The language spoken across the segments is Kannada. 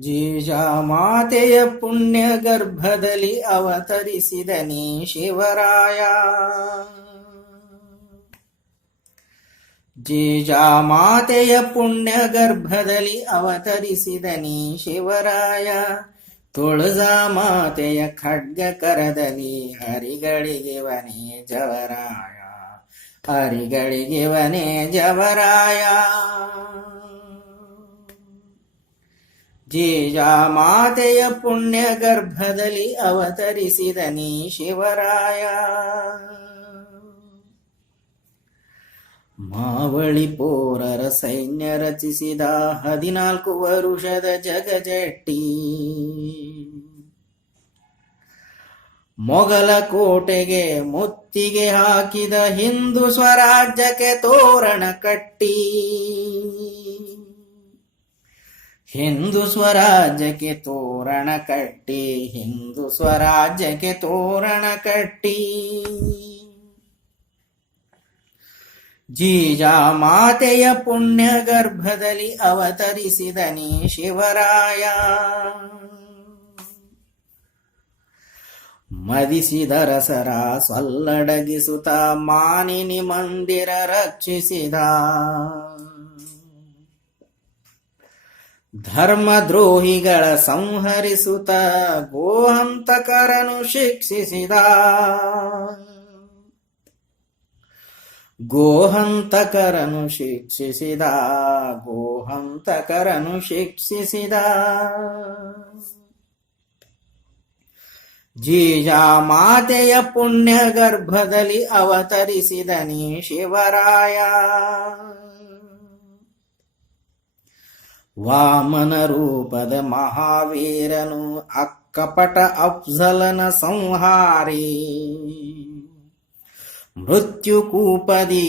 ಜೀಜಾಮಾತೆಯ ಪುಣ್ಯ ಗರ್ಭದಲ್ಲಿ ಅವತರಿಸಿದನೇ ಶಿವರಾಯ. ಜೀಜಾಮಾತೆಯ ಪುಣ್ಯ ಗರ್ಭದಲ್ಲಿ ಅವತರಿಸಿದನೇ ಶಿವರಾಯ. ತುಳಜ ಮಾತೆಯ ಖಡ್ಗ ಕರದಲ್ಲಿ ಹರಿಗಳಿಗಿವನೇ ಜವರಾಯ ಹರಿಗಳಿಗಿವನೇ ಜವರಾಯ. ಜೀಜಾಮಾತೆಯ ಪುಣ್ಯ ಗರ್ಭದಲ್ಲಿ ಅವತರಿಸಿದ ನೀ ಶಿವರಾಯ. ಮಾವಳಿ ಪೋರರ ಸೈನ್ಯ ರಚಿಸಿದ ಹದಿನಾಲ್ಕು ವರುಷದ ಜಗಜಟ್ಟಿ. ಮೊಘಲ ಕೋಟೆಗೆ ಮುತ್ತಿಗೆ ಹಾಕಿದ ಹಿಂದೂ ಸ್ವರಾಜ್ಯಕ್ಕೆ ತೋರಣ ಕಟ್ಟಿ. ಹಿಂದೂ ಸ್ವರಾಜ್ಯಕ್ಕೆ ತೋರಣ ಕಟ್ಟಿ, ಹಿಂದೂ ಸ್ವರಾಜ್ಯಕ್ಕೆ ತೋರಣ ಕಟ್ಟಿ. ಜೀಜಾ ಮಾತೆಯ ಪುಣ್ಯ ಗರ್ಭದಲ್ಲಿ ಅವತರಿಸಿದನೇ ಶಿವರಾಯ. ಮದಿಸಿದ ರಸರ ಸೊಲ್ಲಡಗಿಸುತ್ತ ಮಾನಿನಿ ಮಂದಿರ ರಕ್ಷಿಸಿದ. ಧರ್ಮದ್ರೋಹಿಗಳ ಸಂಹರಿಸುತ್ತ ಗೋಹಂತಕರನು ಶಿಕ್ಷಿಸಿದ. ಗೋಹಂತಕರನು ಶಿಕ್ಷಿಸಿದ ಗೋಹಂತಕರನು ಶಿಕ್ಷಿಸಿದ. ಜೀಜಾ ಮಾತೆಯ ಪುಣ್ಯ ಗರ್ಭದಲ್ಲಿ ಅವತರಿಸಿದನೇ ಶಿವರಾಯ. ವಾಮನ ರೂಪದ ಮಹಾವೀರನು ಅಕ್ಕಪಟ ಅಫ್ಜಲನ ಸಂಹಾರಿ. ಮೃತ್ಯು ಕೂಪದಿ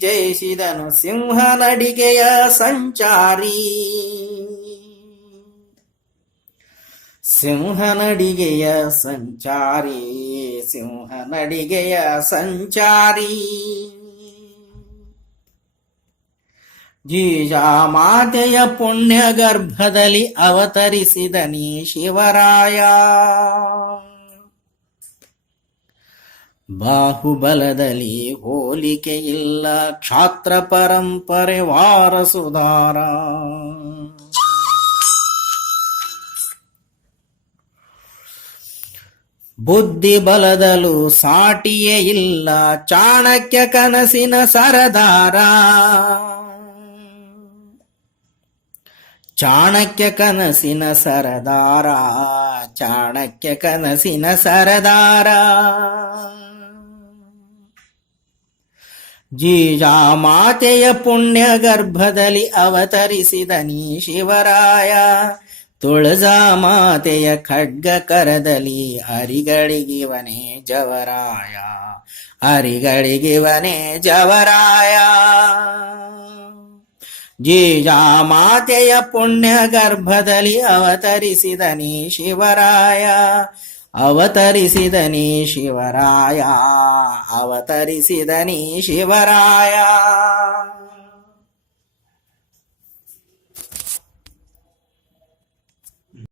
ಜಯಿಸಿದನು ಸಿಂಹ ನಡಿಗೆಯ ಸಂಚಾರಿ. ಸಿಂಹನಡಿಗೆಯ ಸಂಚಾರಿ ಸಿಂಹನಡಿಗೆಯ ಸಂಚಾರಿ. ಜೀಜಾ ಮಾತೆಯ ಪುಣ್ಯ ಗರ್ಭದಲ್ಲಿ ಅವತರಿಸಿದನಿ ಶಿವರಾಯ. ಬಾಹುಬಲದಲ್ಲಿ ಹೋಲಿಕೆ ಇಲ್ಲ, ಕ್ಷಾತ್ರ ಪರಂಪರೆ ವಾರಸುದಾರ. ಬುದ್ಧಿ ಬಲದಲು ಸಾಟಿಯೇ ಇಲ್ಲ, ಚಾಣಕ್ಯ ಕನಸಿನ ಸರದಾರ. ಚಾಣಕ್ಯ ಕನಸಿನ ಸರದಾರ, ಚಾಣಕ್ಯ ಕನಸಿನ ಸರದಾರ. ಜೀಜಾ ಮಾತೆಯ ಪುಣ್ಯ ಗರ್ಭದಲ್ಲಿ ಅವತರಿಸಿದನಿ ಶಿವರಾಯ ತುಳಜಾ ಮಾತೆಯ ಖಡ್ಗ ಕರದಲ್ಲಿ ಹರಿಗಳಿಗಿವನೇ ಜವರಾಯ ಹರಿಗಳಿಗಿವನೇ ಜವರಾಯ. ಜೀಜಾ ಮಾತೆಯ ಪುಣ್ಯ ಗರ್ಭದಲ್ಲಿ ಅವತರಿಸಿದನಿ ಶಿವರಾಯ ಅವತರಿಸಿದನಿ ಶಿವರಾಯ ಅವತರಿಸಿದನಿ ಶಿವರಾಯ.